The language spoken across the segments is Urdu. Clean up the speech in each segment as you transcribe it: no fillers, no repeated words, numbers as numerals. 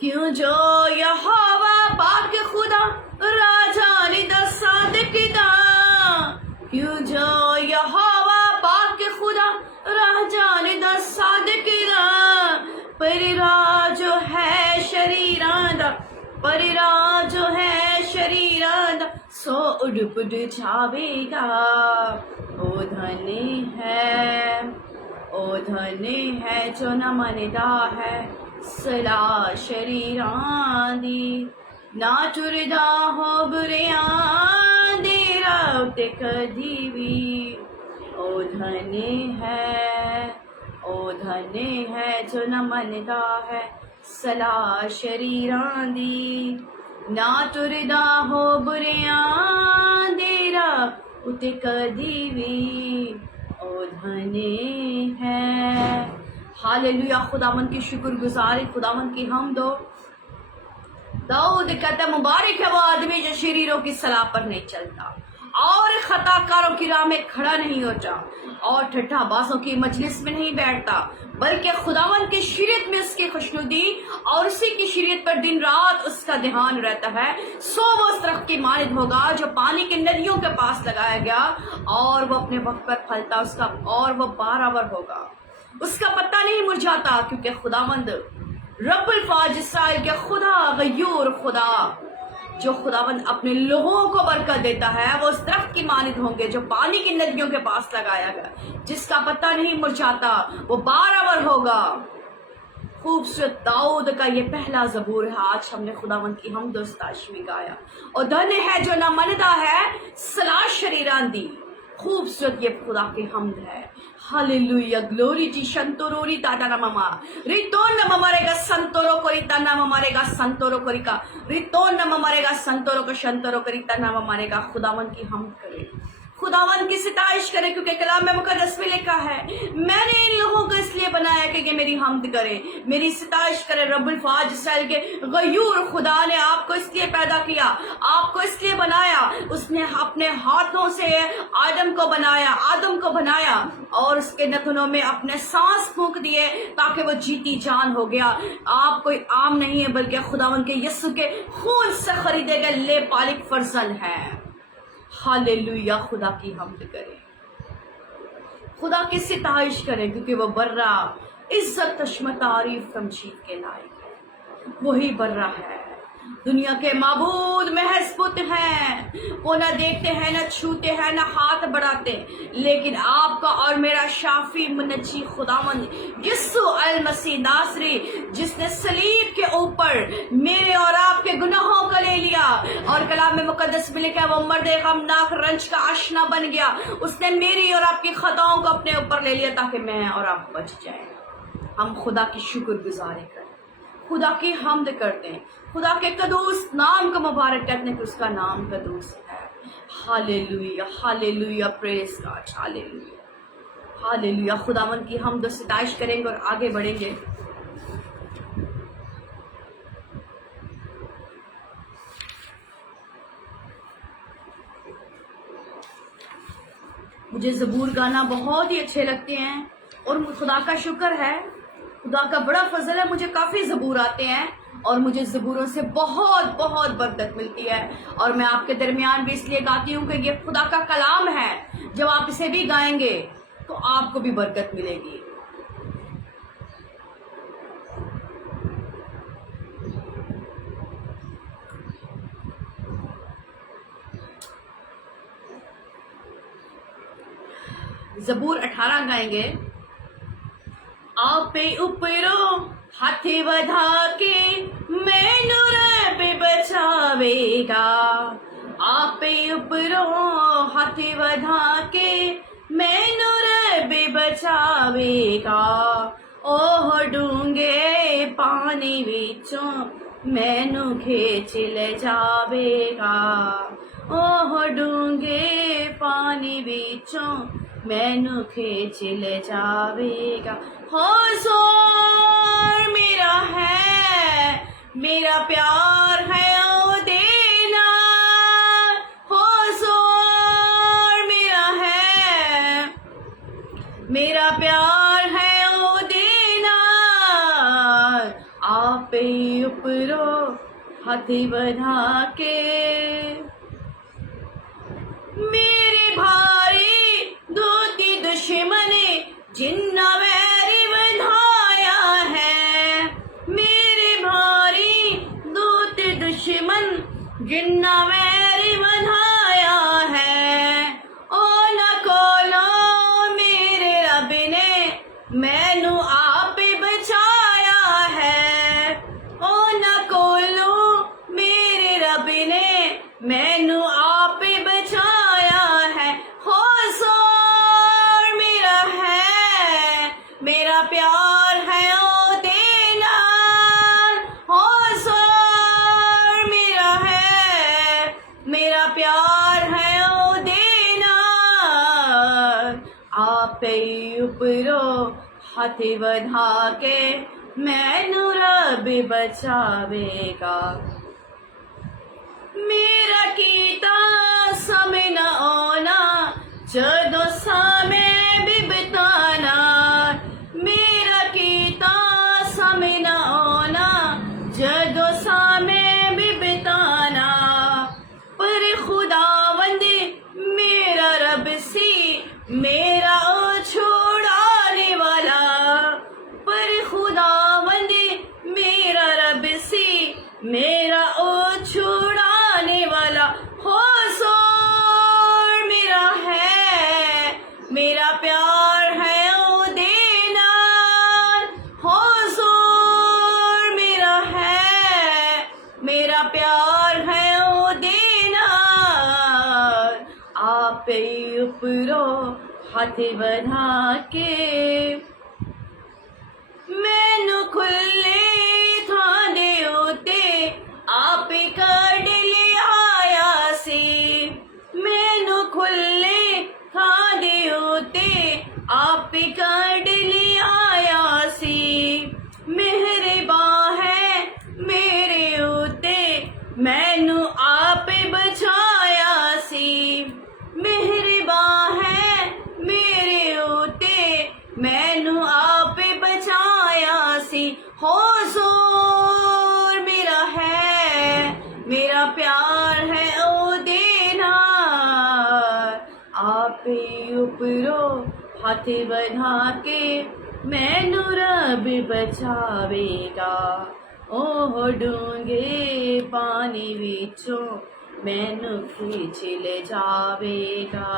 کیوں جو یہوہ پاک خدا راجان دا صادق دا، کیوں جو یہوہ پاک خدا راجان دا صادق دا، پر راہ جو ہے شریران دا، پر راہ جو ہے شریران دا، سو اڑ پڑ جاوے گا۔ او دھن ہے، او دھن ہے جو نہ مندا ہے سلا شریران دی، نہ ٹردا ہو بریاں دی راوت کدی بھی۔ او دھن ہے، او دھن ہے جو نہ مندا ہے سلا شریران دی، نہ ٹردا ہو بریاں دی راوت کدی بھی۔ او دھن ہے۔ ہاللیلویہ، خداوند کی شکر گزاری، خداوند کی حمد ہو۔ داؤد کہتا ہے مبارک ہے وہ آدمی جو شریروں کی صلاح پر نہیں چلتا اور خطا کاروں کی راہ میں کھڑا نہیں ہوتا اور ٹھٹھا بازوں کی مجلس میں نہیں بیٹھتا، بلکہ خداوند کی شریعت میں اس کی خوشنودی اور اسی کی شریعت پر دن رات اس کا دھیان رہتا ہے۔ سو وہ اس درخت کی مانند ہوگا جو پانی کی ندیوں کے پاس لگایا گیا اور وہ اپنے وقت پر پھلتا اس کا، اور وہ بارآور ہوگا، اس کا پتا نہیں مرجھاتا، کیونکہ خداوند رب الفاظ اسرائیل کے خدا غیور خدا جو خداوند اپنے لوگوں کو برکت دیتا ہے، وہ اس درخت کی مانند ہوں گے جو پانی کی ندیوں کے پاس لگایا گیا، جس کا پتا نہیں مرجھاتا، وہ بارآور ہوگا۔ خوبصورت داؤد کا یہ پہلا زبور ہے۔ آج ہم نے خداوند کی حمد و ستائش میں گایا۔ اور دھن ہے جو نہ مندا ہے سلا شریران دی، خوبصورت یہ خدا کی حمد ہے۔ ہاللیلویہ، گلوری جی شنتوروری تادا نمما ریتون نم مرے گا سنتورو کوریتا نم مرے گا سنتورو کوریکا ریتون نم مرے گا سنتورو کو شنتورو کوریتا نم مرے گا۔ خداوند کی حمد کرے، خداوند کی ستائش کرے، کیونکہ کلام میں مقدس میں لکھا ہے میں نے ان لوگوں کو اس لیے بنایا کہ یہ میری حمد کرے، میری ستائش کرے۔ رب الفاظ اسرائیل کے غیور خدا نے آپ کو اس لیے پیدا کیا، آپ کو اس لیے بنایا، اس نے اپنے ہاتھوں سے آدم کو بنایا اور اس کے نتنوں میں اپنے سانس پھونک دیے تاکہ وہ جیتی جان ہو گیا۔ آپ کوئی عام نہیں ہے، بلکہ خداوند کے یسوع کے خون سے خریدے گئے لے پالک فرزند ہے۔ ہاللیلویہ، خدا کی حمد کرے، خدا کی ستائش کرے، کیونکہ وہ برا عزت تشمت تعریف تمجید کے لائق ہے۔ وہی برا ہے، دنیا کے معبود محض بت ہیں، وہ نہ دیکھتے ہیں، نہ چھوتے ہیں، نہ ہاتھ بڑھاتے، لیکن آپ کا اور میرا شافی منجی خداوند یسوع المسیح ناصری، جس نے صلیب کے اوپر میرے اور آپ کے گناہوں کو لے لیا، اور کلام میں مقدس میں لکھا ہے وہ مرد غمناک رنج کا آشنا بن گیا، اس نے میری اور آپ کی خطاؤں کو اپنے اوپر لے لیا تاکہ میں اور آپ بچ جائیں۔ ہم خدا کی شکر گزاری کریں، خدا کی حمد کرتے ہیں، خدا کے قدوس نام کا مبارک کرتے ہیں کہ اس کا نام قدوس ہے۔ ہاللیلویہ، ہاللیلویہ، پریز گاڈ، ہاللیلویہ، ہاللیلویہ۔ خداوند کی حمد و ستائش کریں گے اور آگے بڑھیں گے۔ مجھے زبور گانا بہت ہی اچھے لگتے ہیں، اور خدا کا شکر ہے، خدا کا بڑا فضل ہے، مجھے کافی زبور آتے ہیں اور مجھے زبوروں سے بہت بہت برکت ملتی ہے، اور میں آپ کے درمیان بھی اس لیے گاتی ہوں کہ یہ خدا کا کلام ہے، جب آپ اسے بھی گائیں گے تو آپ کو بھی برکت ملے گی۔ زبور 18 گائیں گے۔ آپ اوپروں ہاتھ ودھا کے مینو رب بچاوے گا، آپ اوپروں ہاتھ ودھا کے مینو رب بچاوے گا، اوہ ڈونگے پانی وچوں مینو کھیچ لے جاوے گا، اوہ ڈونگے پانی وچوں مینو کھیچ لے جاوے گا۔ حضور میرا ہے، میرا پیار ہے او دینا، حضور میرا ہے، میرا پیار ہے او دینا، آپ اوپر اوپرو ہاتھ بڑھا کے، میرے بھاری دوتی دشمن جنہ ویری بندھایا ہے، میرے بھاری دوتی دشمن جنہ ویری بندھایا ہے، او نہ کولو میرے رب نے مینو آپ بچایا ہے، او نہ کولو میرے رب نے مینو آپ بچایا ہے، حضور میرا ہے، میرا پیار ہے او دینا، حضور میرا ہے، میرا پیار ہے او دینا، آپ اوپرو ہاتھ بڑھا کے مینو رب بچاوے گا، میرا کیتا سامنا آنا جدو سامے بھی بتانا، میرا کیتا سامنا آنا جدو سامے بھی بتانا، پر خداوند میرا رب سی میرا چھوڑانے والا، پر خداوند میرا رب سی میرا چھوڑانے والا، حضور میرا ہے، میرا پیار ہے او دینا، حضور میرا ہے، میرا پیار ہے او دینا، آپ اوپرو ہاتھ بڑھا کے، مینو کھلے تھان دے اوتے آپ کڈ لے آیا سی، مینو کھلے تھان دے اوتے آپ کڈ لے آیا سی، مہربان ہے میرے اوتے مینو آپ بچایا سی، مہربان ہے میرے اوتے مینو آپ بچایا سی، حضور میرا ہے، میرا پیار ہے او دینا، آپ اوپرو ہاتھ بڑھا کے مینو رب بچاوے گا، اوہ ڈونگے پانی وچوں مینو کھچ لے جاوے گا،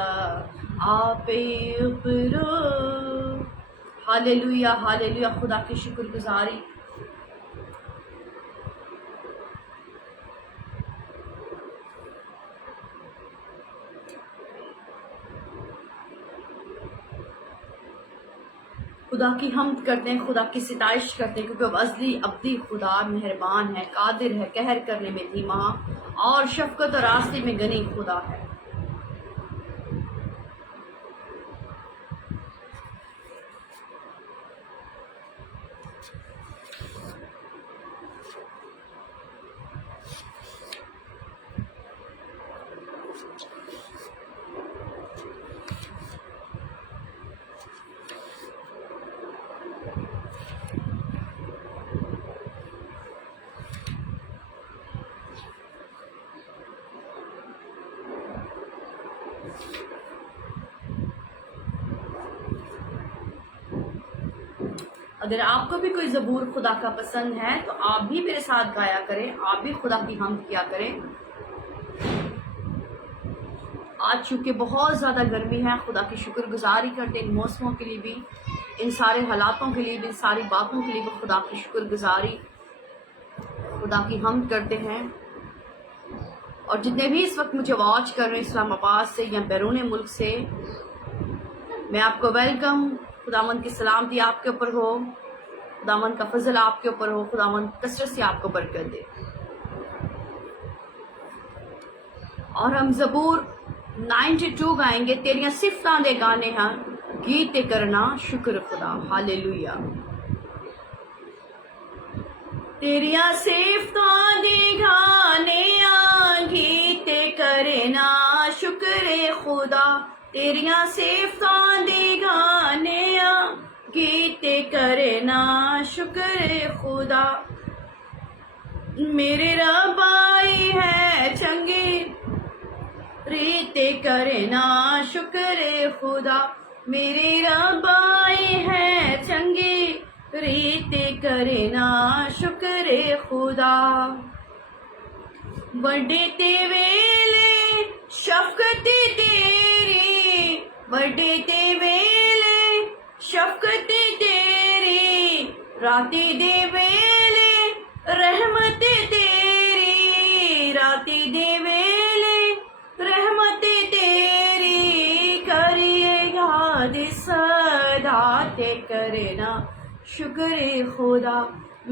آپ اوپرو، ہاللیلویا ہاللیلویا، خدا کی شکر گزاری، خدا کی حمد کرتے ہیں، خدا کی ستائش کرتے ہیں، کیونکہ وہ ازلی ابدی خدا مہربان ہے، قادر ہے، قہر کرنے میں دھیما اور شفقت اور راستے میں غنی خدا ہے۔ اگر آپ کو بھی کوئی زبور خدا کا پسند ہے تو آپ بھی میرے ساتھ گایا کریں، آپ بھی خدا کی حمد کیا کریں۔ آج چونکہ بہت زیادہ گرمی ہے، خدا کی شکر گزاری کرتے ہیں ان موسموں کے لیے بھی، ان سارے حالاتوں کے لیے بھی، ان ساری باتوں کے لیے بھی خدا کی شکر گزاری، خدا کی حمد کرتے ہیں۔ اور جتنے بھی اس وقت مجھے واچ کر رہے ہیں اسلام آباد سے یا بیرون ملک سے، میں آپ کو ویلکم، خداوند کی سلامتی آپ کے اوپر ہو، خداوند کا فضل آپ کے اوپر ہو، خداوند کثرت سے آپ کو برکت دے۔ اور ہم زبور 92 گائیں گے، تیریاں صفتاں دے گانے ہاں گیت کرنا شکر خدا، ہاللیلویا۔ تیریاں صفتاں دے گانے ہاں گیت کرنا شکر خدا، تیریاں صفتاں دے گانے ہاں گیت کرنا شکر خدا، میرے رب آئی ہے چنگی ریت کرنا شکر خدا، میرے رب آئی ہے چنگی ریت کرنا شکر خدا، بڑے تے ویلے شفقت تیری، بڑے تے ویلے شفقت تیری، راتی دے ویلے رحمت تیری، راتی دے ویلے رحمت تیری، کریے یاد صدا تے کرنا شکر خدا،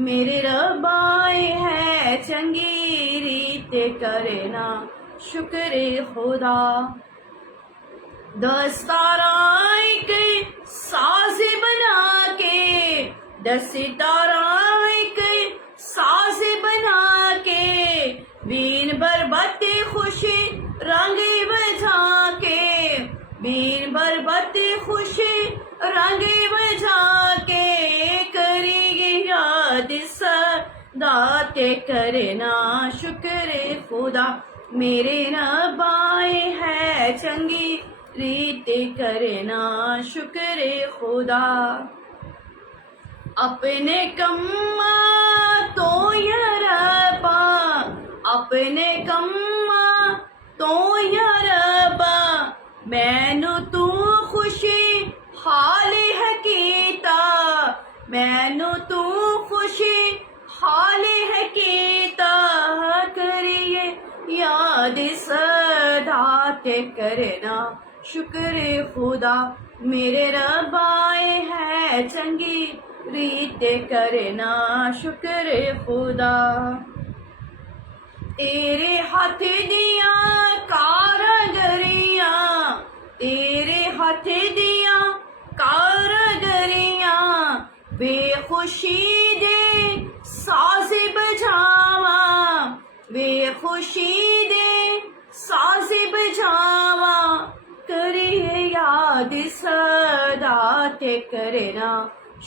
میرے رب آئے ہے چنگی ریت کرنا شکر خدا، دستارائی کے ساز بنا کے، دستارائی کے ساز بنا کے، بین بربت خوشی رنگ بجا کے، بین بربت خوشی رنگ بجا کے، کریے یاد صدا تے کرنا شکر خدا، میرے رب آئے ہے چنگی ریت کرنا شکر خدا، اپنے کما تو یا ربا، اپنے کما تو یا ربا، مینو تو خوشی حال ہے کیتا، مینو تو خوشی حال ہے کیتا، کریے یاد صدا تے کرنا شکر خدا، میرے رب آئے ہے چنگی ریت کرنا شکر خدا، تیرے ہاتھ دیا کارگریاں، تیرے ہاتھ دیا کارگریاں، بے خوشی دے ساز بجاواں، بے خوشی دے ساز بجاواں، کریے یاد صدا تے کرنا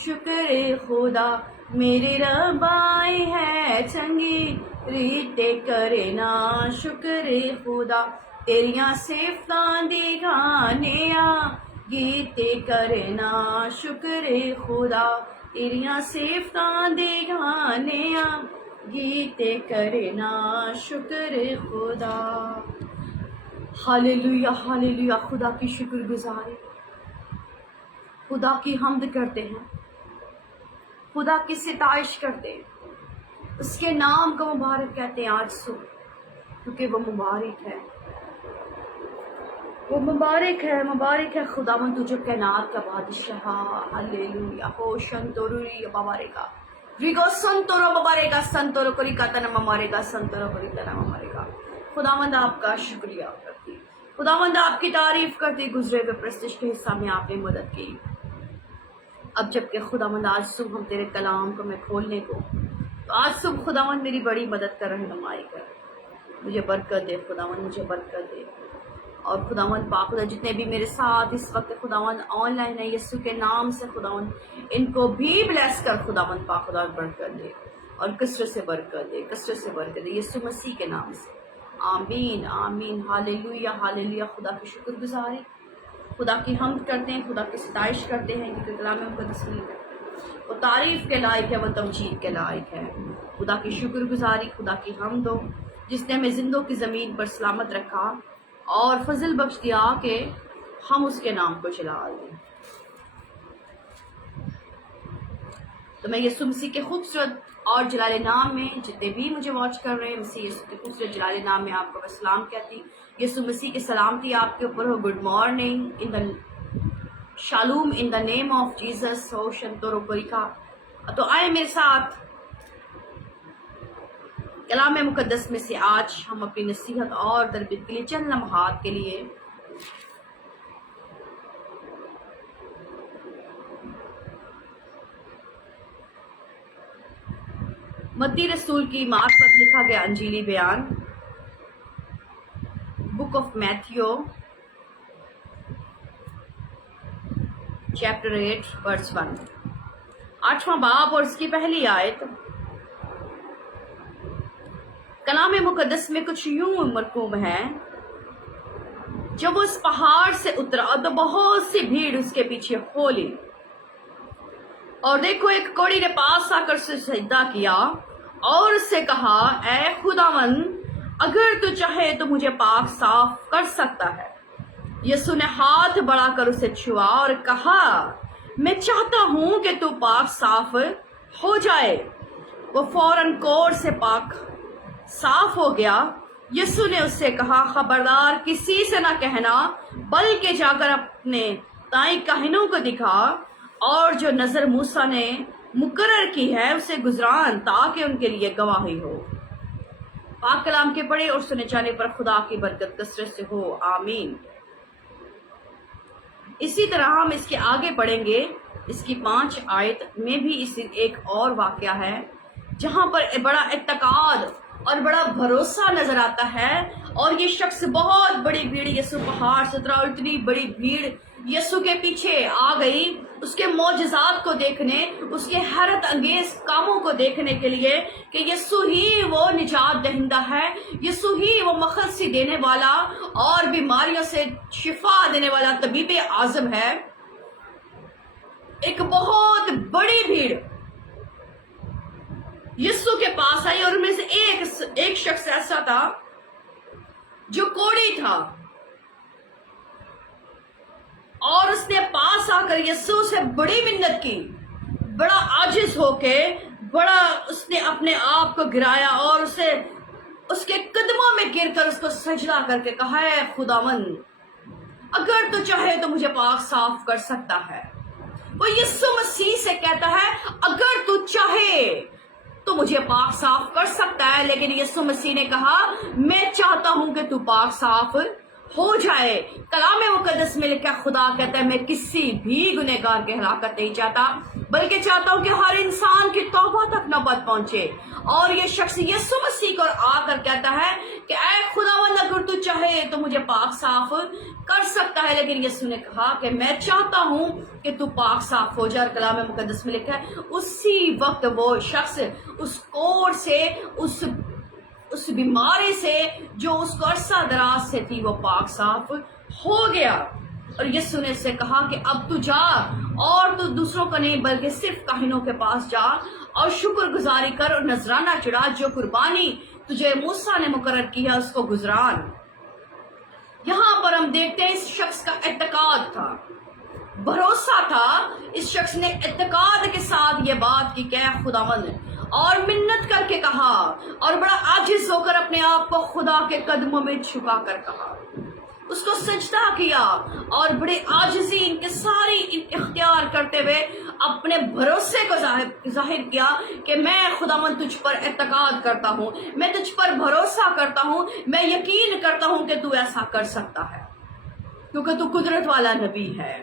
شکر خدا، میرے رب آئی ہے چنگی ریت کرنا شکر خدا، تیریاں صفتاں دی گانیاں گیت کرنا شکر خدا، تیریاں صفتاں دی گانیاں گیت کرنا شکر خدا، ہاللیلویا ہاللیلویا، خدا کی شکر گزاری، خدا کی حمد کرتے ہیں، خدا کی ستائش کرتے ہیں، اس کے نام کو مبارک کہتے ہیں آج صبح، کیونکہ وہ مبارک ہے، وہ مبارک ہے خداوند تو جو کائنات کا بادشاہ، ہاللیلویا، ہو شنتوری بابارےگا ریگو سنتورو بابارےگا سنتورو کوری کاتنا ممارےگا سنتورو کوری تنا ممارےگا، خداوند آپ کا شکریہ کرتی، خداوند آپ کی تعریف کرتی، گزرے ہوئے پرستش کے حصہ میں آپ نے مدد کی، اب جب کہ خداوند آج صبح ہم تیرے کلام کو میں کھولنے کو، تو آج صبح خداوند میری بڑی مدد کر رہنمائی کر، مجھے برکت دے خداوند، مجھے برکت دے، اور خداوند پاک خدا جتنے بھی میرے ساتھ اس وقت خداوند آن لائن ہے، یسوع کے نام سے خداوند ان کو بھی بلیس کر خداوند پاک خدا، برکت دے اور کثرت سے برکت دے، کثرت سے برکت دے، یسوع مسیح کے نام سے، آمین آمین، ہاللیلویا ہاللیلویا، خدا کی شکر گزاری، خدا کی حمد کرتے ہیں، خدا کی ستائش کرتے ہیں، کیونکہ کلام مقدس میں وہ تعریف کے لائق ہے، وہ تمجید کے لائق ہے، خدا کی شکر گزاری، خدا کی حمد ہو جس نے ہمیں زندوں کی زمین پر سلامت رکھا اور فضل بخش دیا کہ ہم اس کے نام کو جلال دیں۔ تو میں یسوع مسیح کے خوبصورت اور جلال نام میں جتنے بھی مجھے واچ کر رہے ہیں، مسیح یسوع کے خوبصورت جلال نام میں آپ کو میں سلام کہتی ہوں، یسوع مسیح کی سلامتی آپ کے اوپر ہو، good morning in the shalom in the name of Jesus, ہو شنتورو کوریکا۔ تو آئے میرے ساتھ کلام مقدس میں سے آج ہم اپنی نصیحت اور تربیت کے لیے چند لمحات کے لیے متی رسول کی معرفت لکھا گیا انجیلی بیان، بک آف میتھیو چیپٹر 8 ورس 1، 8واں باب اور اس کی پہلی آیت، کلام مقدس میں کچھ یوں مرکوم ہے، جب وہ اس پہاڑ سے اترا تو بہت سی بھیڑ اس کے پیچھے ہو لی، اور دیکھو ایک کوڑی نے پاس آ کر اسے سجدہ کیا اور اس سے کہا، اے خداوند اگر تو چاہے تو مجھے پاک صاف کر سکتا ہے۔ یسوع نے ہاتھ بڑھا کر اسے چھوا اور کہا، میں چاہتا ہوں کہ تو پاک صاف ہو جائے۔ وہ فوراً کوڑ سے پاک صاف ہو گیا۔ یسوع نے اس سے کہا، خبردار کسی سے نہ کہنا، بلکہ جا کر اپنے تائیں کاہنوں کو دکھا اور جو نظر موسیٰ نے مقرر کی ہے اسے گزران، تاکہ ان کے لیے گواہی ہو۔ پاک کلام کے پڑھے اور سنے جانے پر خدا کی برکت کثرت سے ہو، آمین۔ اسی طرح ہم اس کے آگے پڑھیں گے، اس کی 5 آیت میں بھی اس ایک اور واقعہ ہے جہاں پر بڑا اعتقاد اور بڑا بھروسہ نظر آتا ہے، اور یہ شخص بہت بڑی بھیڑ یسوع پہاڑ سے اترا اور اتنی بڑی بھیڑ یسوع کے پیچھے آ گئی اس کے معجزات کو دیکھنے، اس کے حیرت انگیز کاموں کو دیکھنے کے لیے کہ یسوع ہی وہ نجات دہندہ ہے، یسوع ہی وہ مخلصی دینے والا اور بیماریوں سے شفا دینے والا طبیب اعظم ہے۔ ایک بہت بڑی بھیڑ یسوع کے پاس آئی اور ان میں سے ایک شخص ایسا تھا جو کوڑی تھا، اور اس نے پاس آ کر یسوع سے بڑی منت کی، بڑا عاجز ہو کے بڑا اس نے اپنے آپ کو گرایا اور اس کے قدموں میں گر کر اس کو سجدہ کر کے کہا، ہے خداوند اگر تو چاہے تو مجھے پاک صاف کر سکتا ہے۔ وہ یسوع مسیح سے کہتا ہے اگر تو چاہے تو مجھے پاک صاف کر سکتا ہے، لیکن یسوع مسیح نے کہا میں چاہتا ہوں کہ تو پاک صاف ہو جائے۔ کلام مقدس میں لکھا خدا کہتا ہے میں کسی بھی گنہگار کی ہلاکت نہیں چاہتا، بلکہ چاہتا ہوں کہ ہر انسان کی توبہ تک نوبت پہنچے۔ اور یہ شخص یسوع مسیح کو آ کر کہتا ہے کہ اے خداوند اگر تو چاہے تو مجھے پاک صاف کر سکتا ہے، لیکن یسوع نے کہا کہ میں چاہتا ہوں کہ تو پاک صاف ہو جائے۔ اور کلام مقدس میں لکھا ہے اسی وقت وہ شخص اس کوڑ سے، اس بیماری سے جو اس کو عرصہ دراز سے تھی، وہ پاک صاف ہو گیا۔ اور یسوع نے اس سے کہا کہ اب تو جا اور تو دوسروں کو نہیں بلکہ صرف کاہنوں کے پاس جا اور شکر گزاری کر اور نذرانہ چڑھا، جو قربانی تجھے موسیٰ نے مقرر کی ہے اس کو گزران۔ یہاں پر ہم دیکھتے ہیں اس شخص کا اعتقاد تھا، بھروسہ تھا۔ اس شخص نے اعتقاد کے ساتھ یہ بات کی کہ اے خداوند، اور منت کر کے کہا اور بڑا عاجز ہو کر اپنے آپ کو خدا کے قدموں میں جھکا کر کہا، اس کو سجدہ کیا اور بڑے عاجزی انکساری اختیار کرتے ہوئے اپنے بھروسے کو ظاہر کیا کہ میں خداوند تجھ پر اعتقاد کرتا ہوں، میں تجھ پر بھروسہ کرتا ہوں، میں یقین کرتا ہوں کہ تو ایسا کر سکتا ہے، کیونکہ تو قدرت والا نبی ہے،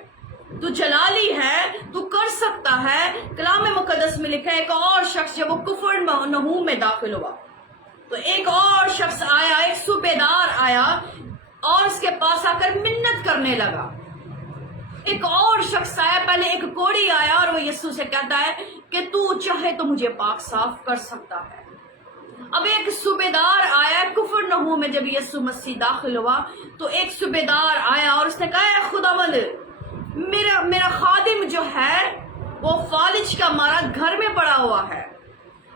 تو جلالی ہے، تو کر سکتا ہے۔ کلام مقدس میں لکھا ہے ایک اور شخص جب وہ کفر نحوم میں داخل ہوا تو ایک اور شخص آیا، ایک صوبیدار آیا اور اس کے پاس آ کر منت کرنے لگا۔ ایک اور شخص آیا، پہلے ایک کوڑی آیا اور وہ یسوع سے کہتا ہے کہ تو چاہے تو مجھے پاک صاف کر سکتا ہے۔ اب ایک صوبیدار آیا، کفر نحوم میں جب یسوع مسیح داخل ہوا تو ایک صوبیدار آیا اور اس نے کہا اے خداوند میرا خادم جو ہے وہ فالج کا مارا گھر میں پڑا ہوا ہے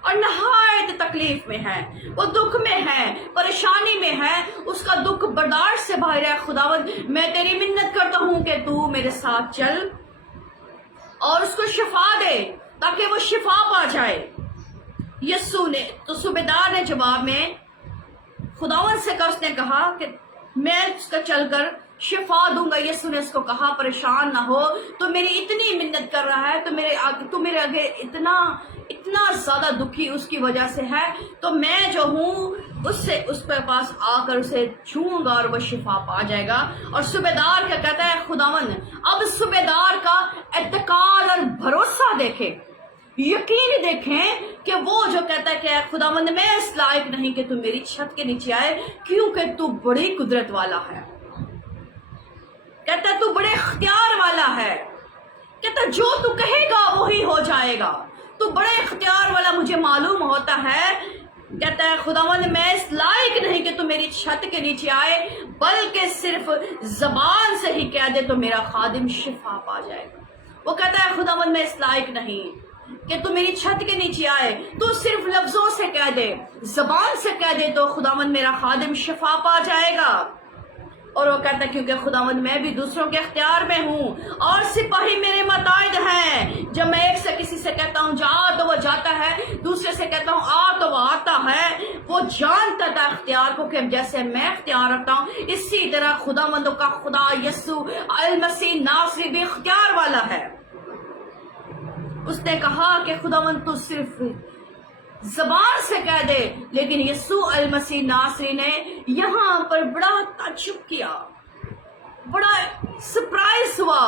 اور نہایت تکلیف میں ہے، وہ دکھ میں ہے، پریشانی میں ہے، اس کا دکھ برداشت سے باہر ہے۔ خداوند میں تیری منت کرتا ہوں کہ تو میرے ساتھ چل اور اس کو شفا دے تاکہ وہ شفا پا جائے۔ یسوع نے تو صوبیدار نے جواب میں خداوند سے کہا، اس نے کہا کہ میں اس کا چل کر شفا دوں گا۔ یسوع نے اس کو کہا پریشان نہ ہو، تو میری اتنی منت کر رہا ہے، تو میرے آگے اتنا زیادہ دکھی اس کی وجہ سے ہے، تو میں جو ہوں اس کے پاس آ کر اسے چھوؤں گا اور وہ شفا پا جائے گا۔ اور صوبیدار کیا کہتا ہے خداوند، اب صوبیدار کا اعتقاد اور بھروسہ دیکھیں، یقین دیکھیں کہ وہ جو کہتا ہے کہ خداوند میں اس لائق نہیں کہ تو میری چھت کے نیچے آئے، کیونکہ تو بڑی قدرت والا ہے، کہتا ہے تو بڑے اختیار والا ہے، کہتا ہے جو تو کہے گا وہی ہو جائے گا، تو بڑے اختیار والا مجھے معلوم ہوتا ہے، کہتا ہے خداوند میں اس لائق نہیں کہ تو میری چھت کے نیچے آئے، بلکہ صرف زبان سے ہی کہہ دے تو میرا خادم شفا پا جائے گا۔ وہ کہتا ہے خداوند میں اس لائق نہیں کہ تو میری چھت کے نیچے آئے، تو صرف لفظوں سے کہہ دے، زبان سے کہہ دے تو خداوند میرا خادم شفا پا جائے گا۔ اور وہ کہتا ہے کیونکہ خداوند میں بھی دوسروں کے اختیار میں ہوں اور سپاہی میرے متحد ہیں۔ جب میں ایک سے کسی سے کہتا ہوں جا تو وہ جاتا ہے، دوسرے سے کہتا ہوں آ تو وہ آتا ہے۔ وہ جانتا تھا اختیار کو کہ جیسے میں اختیار رکھتا ہوں، اسی طرح خداوندوں کا خدا یسوع المسیح ناصری بھی اختیار والا ہے۔ اس نے کہا کہ خداوند تو صرف زبان سے کہہ دے، لیکن یسوع المسیح ناصری نے یہاں پر بڑا تعجب کیا، بڑا سرپرائز ہوا،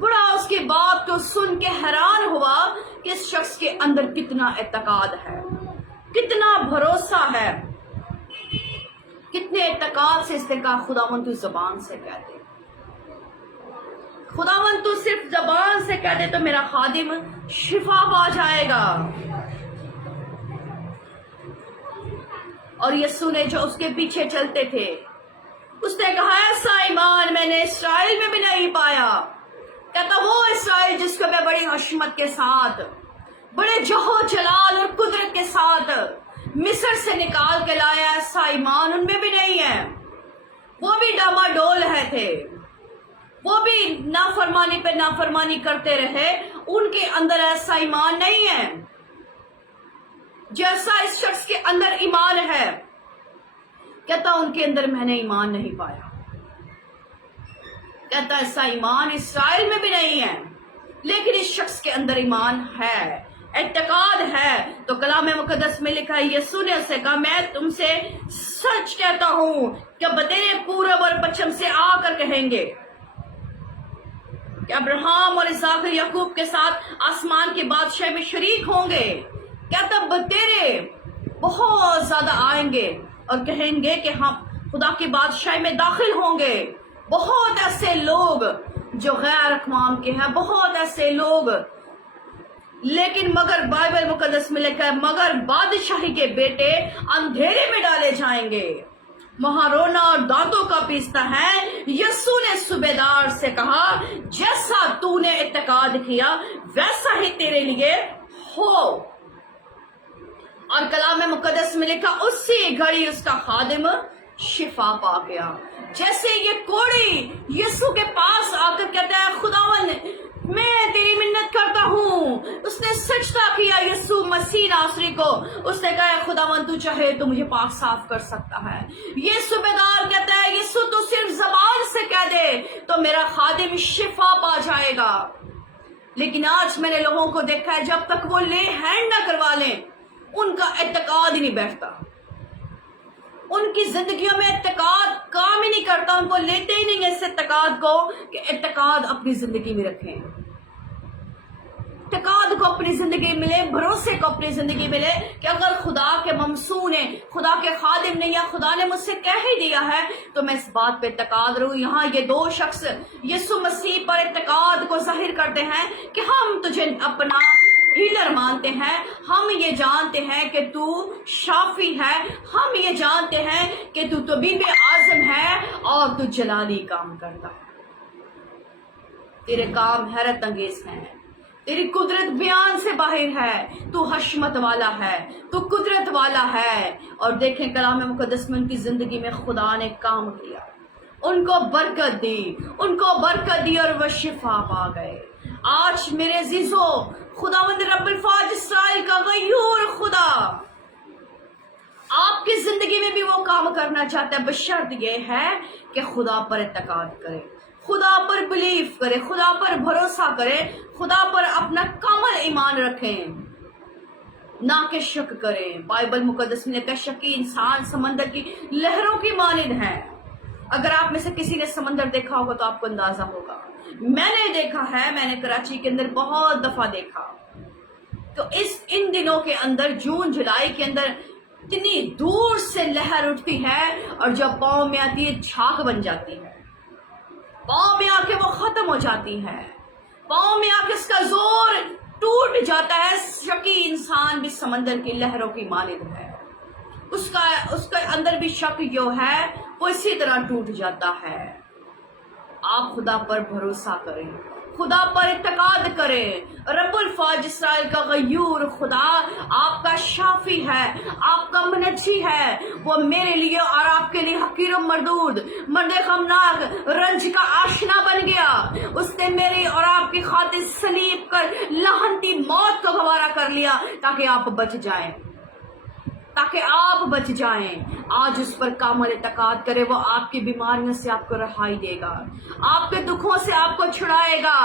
بڑا اس کی بات کو سن کے حیران ہوا کہ اس شخص کے اندر کتنا اعتقاد ہے، کتنا بھروسہ ہے، کتنے اعتقاد سے اس نے کہا خداوند تو زبان سے کہہ دے، خداوند تو صرف زبان سے کہہ دے تو میرا خادم شفا پا جائے گا۔ اور یسوع نے جو اس کے پیچھے چلتے تھے، اس نے کہا ایسا ایمان میں نے اسرائیل میں بھی نہیں پایا۔ کہتا وہ اسرائیل جس کو میں بڑی حشمت کے ساتھ، بڑے جہو جلال اور قدرت کے ساتھ مصر سے نکال کے لایا، ایسا ایمان ان میں بھی نہیں ہے۔ وہ بھی ڈاما ڈول ہے تھے، وہ بھی نافرمانی پہ نافرمانی کرتے رہے، ان کے اندر ایسا ایمان نہیں ہے جیسا اس شخص کے اندر ایمان ہے۔ کہتا ان کے اندر میں نے ایمان نہیں پایا۔ کہتا ایسا ایمان اسرائیل میں بھی نہیں ہے، لیکن اس شخص کے اندر ایمان ہے، اعتقاد ہے۔ تو کلام مقدس میں لکھا ہے یسوع نے اسے کہا میں تم سے سچ کہتا ہوں کہ بتیرے پورب اور پچھم سے آ کر کہیں گے کہ ابراہیم اور اسحاق اور یعقوب کے ساتھ آسمان کی بادشاہی میں شریک ہوں گے۔ کہتا بتیرے بہت زیادہ آئیں گے اور کہیں گے کہ ہم خدا کی بادشاہی میں داخل ہوں گے۔ بہت ایسے لوگ جو غیر اقوام کے ہیں، بہت ایسے لوگ، لیکن مگر بائبل مقدس میں لکھا ہے مگر بادشاہی کے بیٹے اندھیرے میں ڈالے جائیں گے، وہاں رونا اور دانتوں کا پیسنا ہے۔ یسوع نے صوبیدار سے کہا جیسا تو نے اعتقاد کیا ویسا ہی تیرے لیے ہو۔ اور کلام مقدس میں لکھا اسی گھڑی اس کا خادم شفا پا گیا۔ جیسے یہ کوڑی یسوع کے پاس آ کر کہتا ہے خداوند میں تیری منت کرتا ہوں، اس نے سجدہ کیا یسوع مسیح ناصری کو، اس نے کہا خداوند تو چاہے تو مجھے پاک صاف کر سکتا ہے۔ یہ صوبیدار کہتا ہے یسوع تو صرف زبان سے کہہ دے تو میرا خادم شفا پا جائے گا۔ لیکن آج میں نے لوگوں کو دیکھا ہے جب تک وہ لے ہینڈ نہ کروا لیں ان کا اعتقاد ہی نہیں بیٹھتا، ان کی زندگیوں میں اعتقاد کام ہی نہیں کرتا، ان کو لیتے ہی نہیں اس اعتقاد کو کہ اعتقاد اپنی زندگی میں رکھیں، اعتقاد کو اپنی زندگی ملے، بھروسے کو اپنی زندگی ملے کہ اگر خدا کے ممسوح نے، خدا کے خادم نے یا خدا نے مجھ سے کہہ ہی دیا ہے تو میں اس بات پہ اعتقاد رہوں۔ یہاں یہ دو شخص یسوع مسیح پر اعتقاد کو ظاہر کرتے ہیں کہ ہم تجھے اپنا ہیلر مانتے ہیں، ہم یہ جانتے ہیں کہ تو شافی ہے، ہم یہ جانتے ہیں کہ تو طبیب اعظم ہے اور تو جلالی کام کرتا ہے، تیرے کام حیرت انگیز ہیں، تیری قدرت بیان سے باہر ہے، تو حشمت والا ہے، تو قدرت والا ہے۔ اور دیکھیں کلام مقدس میں ان کی زندگی میں خدا نے کام کیا، ان کو برکت دی، ان کو برکت دی اور وہ شفا پا گئے۔ آج میرے عزیزو خداوند رب الفاظ اسرائیل کا غیور خدا آپ کی زندگی میں بھی وہ کام کرنا چاہتا ہے، بشرط یہ ہے کہ خدا پر اعتقاد کرے، خدا پر بلیف کرے، خدا پر بھروسہ کرے، خدا پر اپنا کامل ایمان رکھیں، نہ کہ شک کریں۔ بائبل مقدس میں لکھا شکی انسان سمندر کی لہروں کی مانند ہے۔ اگر آپ میں سے کسی نے سمندر دیکھا ہوگا تو آپ کو اندازہ ہوگا، میں نے دیکھا ہے، میں نے کراچی کے اندر بہت دفعہ دیکھا، تو ان دنوں کے اندر جون جولائی کے اندر اتنی دور سے لہر اٹھتی ہے اور جب پاؤں میں آتی ہے جھاگ بن جاتی ہے، پاؤں میں آ کے وہ ختم ہو جاتی ہے، پاؤں میں آ کے اس کا زور ٹوٹ جاتا ہے۔ شکی انسان بھی سمندر کی لہروں کی مانند ہے، اس کا اندر بھی شک جو ہے وہ اسی طرح ٹوٹ جاتا ہے۔ آپ خدا پر بھروسہ کریں، خدا پر اعتقاد کریں۔ رب الفاظ اسرائیل کا غیور خدا آپ کا شافی ہے، آپ کا منجی ہے۔ وہ میرے لیے اور آپ کے لیے حقیر و مردود، مرد غمناک، رنج کا آشنا بن گیا۔ اس نے میری اور آپ کی خاطر صلیب کر لعنتی موت کو گوارا کر لیا تاکہ آپ بچ جائیں، تاکہ آپ بچ جائیں۔ آج اس پر کامل اعتقاد کرے، وہ آپ کی بیماریوں سے آپ کو رہائی دے گا، آپ کے دکھوں سے آپ کو چھڑائے گا۔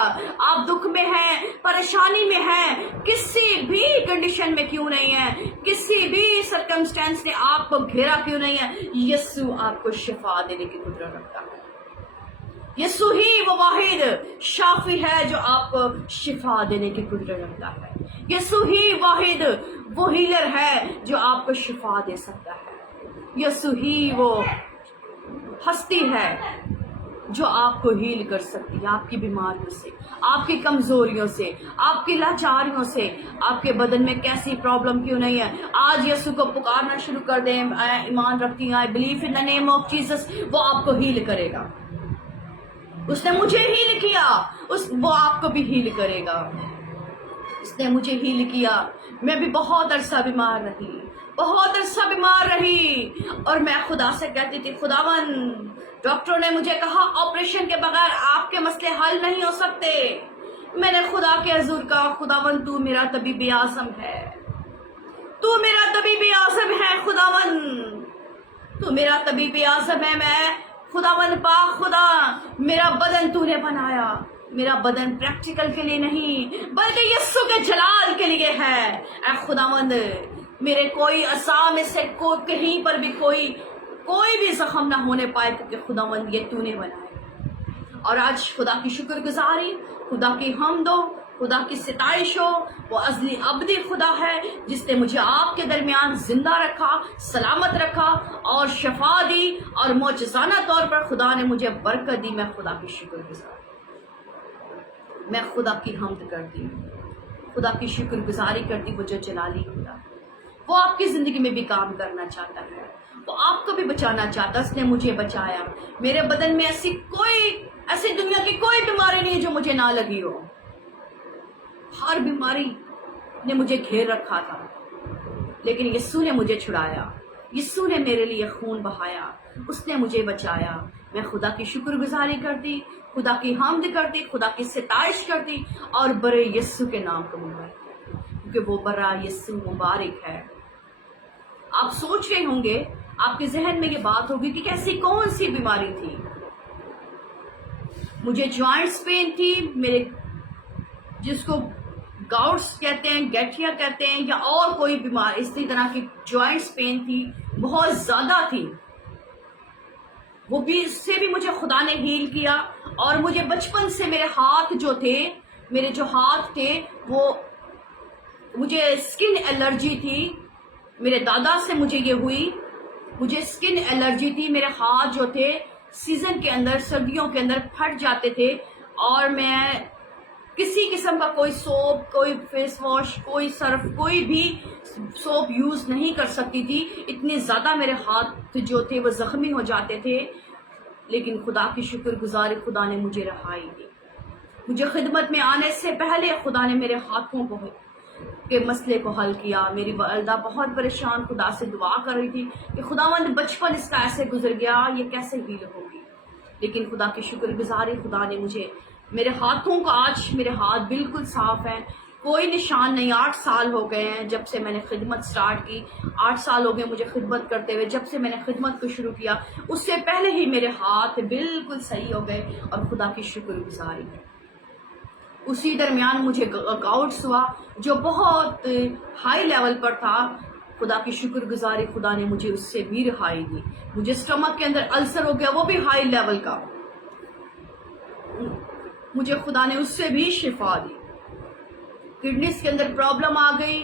آپ دکھ میں ہیں، پریشانی میں ہیں، کسی بھی کنڈیشن میں کیوں نہیں ہے، کسی بھی سرکمسٹینس نے آپ کو گھیرا کیوں نہیں ہے، یسوع آپ کو شفا دینے کی قدرت رکھتا ہے۔ یسوع ہی وہ واحد شافی ہے جو آپ کو شفا دینے کی قدرت رکھتا ہے۔ یسوع ہی واحد وہ ہیلر ہے جو آپ کو شفا دے سکتا ہے۔ یسوع ہی وہ ہستی ہے جو آپ کو ہیل کر سکتی ہے، آپ کی بیماریوں سے، آپ کی کمزوریوں سے، آپ کی لاچاریوں سے۔ آپ کے بدن میں کیسی پرابلم کیوں نہیں ہے، آج یسوع کو پکارنا شروع کر دیں۔ ایمان رکھتی ہیں، I believe in the name of Jesus, وہ آپ کو ہیل کرے گا۔ اس نے مجھے ہیل کیا، وہ آپ کو بھی ہیل کرے گا۔ اس نے مجھے ہیل کیا، میں بھی بہت عرصہ بیمار رہی، بہت عرصہ بیمار رہی، اور میں خدا سے کہتی تھی خداوند، ڈاکٹروں نے مجھے کہا آپریشن کے بغیر آپ کے مسئلے حل نہیں ہو سکتے۔ میں نے خدا کے حضور کہا خداوند تو میرا طبیب اعظم ہے، تو میرا طبیب اعظم ہے خداوند، تو میرا طبیب اعظم ہے۔ میں خداوند پاک خدا، میرا بدن تو نے بنایا، میرا بدن پریکٹیکل کے لیے نہیں بلکہ یسوع کے جلال کے لیے ہے۔ اے خداوند، میرے کوئی اعصاب میں سے کہیں پر بھی کوئی بھی زخم نہ ہونے پائے، کیونکہ خداوند یہ تو نے بنایا۔ اور آج خدا کی شکر گزاری، خدا کی حمد ہو، خدا کی ستائش ہو، وہ ازلی ابدی خدا ہے جس نے مجھے آپ کے درمیان زندہ رکھا، سلامت رکھا اور شفا دی، اور معجزانہ طور پر خدا نے مجھے برکت دی۔ میں خدا کی شکر گزار، میں خدا کی حمد کرتی ہوں، خدا کی شکر گزاری کرتی۔ وہ جو جلالی خدا، وہ آپ کی زندگی میں بھی کام کرنا چاہتا ہے، وہ آپ کو بھی بچانا چاہتا ہے۔ اس نے مجھے بچایا، میرے بدن میں ایسی دنیا کی کوئی بیماری نہیں جو مجھے نہ لگی ہو۔ ہر بیماری نے مجھے گھیر رکھا تھا، لیکن یسوع نے مجھے چھڑایا، یسوع نے میرے لیے خون بہایا، اس نے مجھے بچایا۔ میں خدا کی شکر گزاری کرتی، خدا کی حمد کرتی، خدا کی ستائش کرتی، اور برے یسوع کے نام کو مبارک، کیونکہ وہ برا یسوع مبارک ہے۔ آپ سوچ رہے ہوں گے، آپ کے ذہن میں یہ بات ہوگی کہ ایسی کون سی بیماری تھی؟ مجھے جوائنٹس پین تھی، میرے جس کو گاؤٹس کہتے ہیں، گیٹھیا کہتے ہیں، یا اور کوئی بیماری اسی طرح کی جوائنٹس پین تھی، بہت زیادہ تھی۔ وہ بھی اس سے بھی مجھے خدا نے ہیل کیا، اور مجھے بچپن سے میرے ہاتھ جو ہاتھ تھے وہ مجھے اسکن الرجی تھی، میرے دادا سے مجھے یہ ہوئی، مجھے اسکن الرجی تھی، میرے ہاتھ جو تھے سیزن کے اندر، سردیوں کے اندر پھٹ جاتے تھے، اور میں کسی قسم کا کوئی سوپ، کوئی فیس واش، کوئی سرف، کوئی بھی سوپ یوز نہیں کر سکتی تھی، اتنے زیادہ میرے ہاتھ جو تھے وہ زخمی ہو جاتے تھے۔ لیکن خدا کی شکر گزاری، خدا نے مجھے رہائی دی۔ مجھے خدمت میں آنے سے پہلے خدا نے میرے ہاتھوں کے مسئلے کو حل کیا۔ میری والدہ بہت پریشان خدا سے دعا کر رہی تھی کہ خداوند بچپن اس کا ایسے گزر گیا، یہ کیسے ہیل ہوگی؟ لیکن خدا کی شکر گزاری، خدا نے مجھے میرے ہاتھوں کو، آج میرے ہاتھ بالکل صاف ہیں، کوئی نشان نہیں۔ 8 سال ہو گئے ہیں جب سے میں نے خدمت سٹارٹ کی، 8 سال ہو گئے مجھے خدمت کرتے ہوئے۔ جب سے میں نے خدمت کو شروع کیا اس سے پہلے ہی میرے ہاتھ بالکل صحیح ہو گئے، اور خدا کی شکر گزاری ہے۔ اسی درمیان مجھے گاؤٹس ہوا جو بہت ہائی لیول پر تھا، خدا کی شکر گزاری، خدا نے مجھے اس سے بھی رہائی دی۔ مجھے اسٹمک کے اندر السر ہو گیا، وہ بھی ہائی لیول کا، مجھے خدا نے اس سے بھی شفا دی۔ کڈنیز کے اندر پرابلم آ گئی،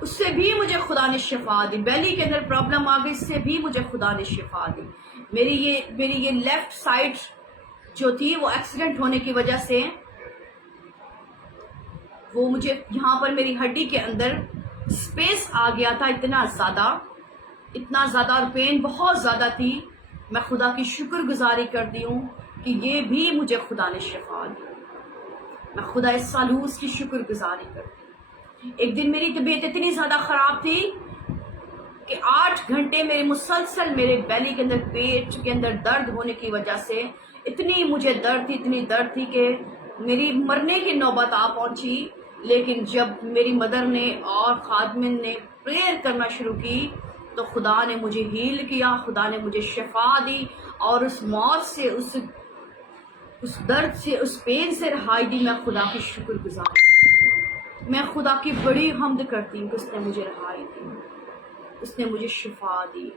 اس سے بھی مجھے خدا نے شفا دی۔ بیلی کے اندر پرابلم آ گئی، اس سے بھی مجھے خدا نے شفا دی۔ میری یہ لیفٹ سائڈ جو تھی وہ ایکسیڈنٹ ہونے کی وجہ سے مجھے یہاں پر میری ہڈی کے اندر اسپیس آ گیا تھا اتنا زیادہ اتنا زیادہ اور پین بہت زیادہ تھی. میں خدا کی شکر گزاری کرتی ہوں کہ یہ بھی مجھے خدا نے شفا دی. میں خدا سالوس کی شکر گزاری کرتی ہوں. ایک دن میری طبیعت اتنی زیادہ خراب تھی کہ 8 گھنٹے میرے مسلسل میرے بیلی کے اندر پیٹ کے اندر درد ہونے کی وجہ سے اتنی مجھے اتنی درد تھی کہ میری مرنے کی نوبت آ پہنچی. لیکن جب میری مدر نے اور خادمن نے پریئر کرنا شروع کی تو خدا نے مجھے ہیل کیا، خدا نے مجھے شفا دی اور اس موت سے، اس درد سے، اس پین سے رہائی دی. میں خدا کی شکر گزار، میں خدا کی بڑی حمد کرتی ہوں کہ اس نے مجھے رہائی دی، اس نے مجھے شفا دی.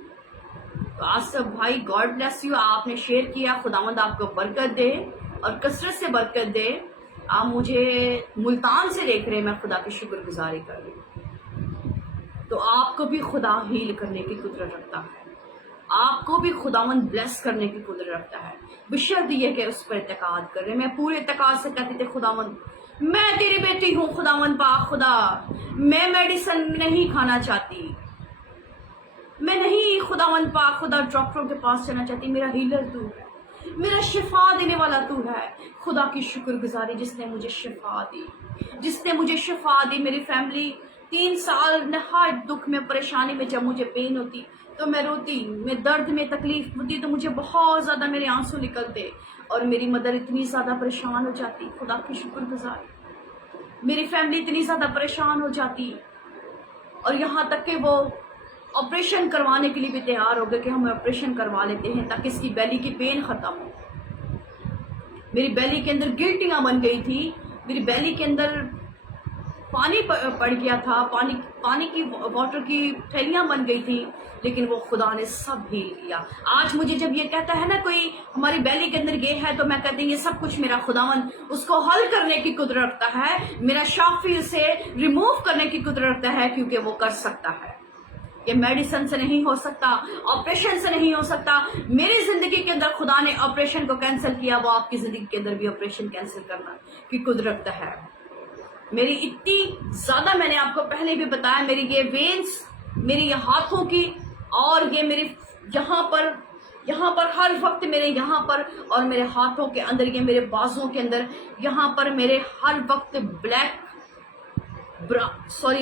تو آصف بھائی گاڈ بلیس یو، آپ نے شیئر کیا، خداوند آپ کو برکت دے اور کثرت سے برکت دے. آپ مجھے ملتان سے دیکھ رہے، میں خدا کی شکر گزاری کر رہی ہوں. تو آپ کو بھی خدا ہیل کرنے کی قدرت رکھتا ہے، آپ کو بھی خداوند بلیس کرنے کی قدرت رکھتا ہے، بشرط یہ کہ اس پر اعتقاد کر رہے. میں پورے اعتقاد سے کہتی تھی خداوند میں تیری بیٹی ہوں، خداوند پاک خدا میں میڈیسن نہیں کھانا چاہتی، میں نہیں خداوند پاک خدا ڈاکٹروں کے پاس جانا چاہتی. میرا ہیلر تو ہے، میرا شفا دینے والا تو ہے. خدا کی شکر گزاری جس نے مجھے شفا دی، جس نے مجھے شفا دی. میری فیملی 3 سال نہایت دکھ میں، پریشانی میں، جب مجھے پین ہوتی تو میں روتی، میں درد میں تکلیف ہوتی تو مجھے بہت زیادہ میرے آنسو نکلتے اور میری مدر اتنی زیادہ پریشان ہو جاتی. خدا کی شکر گزاری، میری فیملی اتنی زیادہ پریشان ہو جاتی اور یہاں تک کہ وہ آپریشن کروانے کے لیے بھی تیار ہو گئے کہ ہم آپریشن کروا لیتے ہیں تاکہ اس کی بیلی کی پین ختم ہو. میری بیلی کے اندر گلٹیاں بن گئی تھی، میری بیلی کے اندر پانی پڑ گیا تھا، پانی کی واٹر کی تھیلیاں بن گئی تھی، لیکن وہ خدا نے سب ہیل کیا. آج مجھے جب یہ کہتا ہے نا کوئی ہماری بیلی کے اندر یہ ہے تو میں کہتی ہوں یہ سب کچھ میرا خداوند اس کو حل کرنے کی قدرت رکھتا ہے، میرا شافی اسے ریموو کرنے کی قدرت رکھتا ہے کیونکہ وہ کر سکتا ہے. یہ میڈیسن سے نہیں ہو سکتا، آپریشن سے نہیں ہو سکتا. میری زندگی کے اندر خدا نے آپریشن کو کینسل کیا، وہ آپ کی زندگی کے اندر بھی آپریشن کینسل کرنا کی قدرت ہے. میری اتنی زیادہ، میں نے آپ کو پہلے بھی بتایا، میری یہ وینس، میری یہ ہاتھوں کی اور یہ میری یہاں پر ہر وقت میرے یہاں پر اور میرے ہاتھوں کے اندر، یہ میرے بازوں کے اندر یہاں پر میرے ہر وقت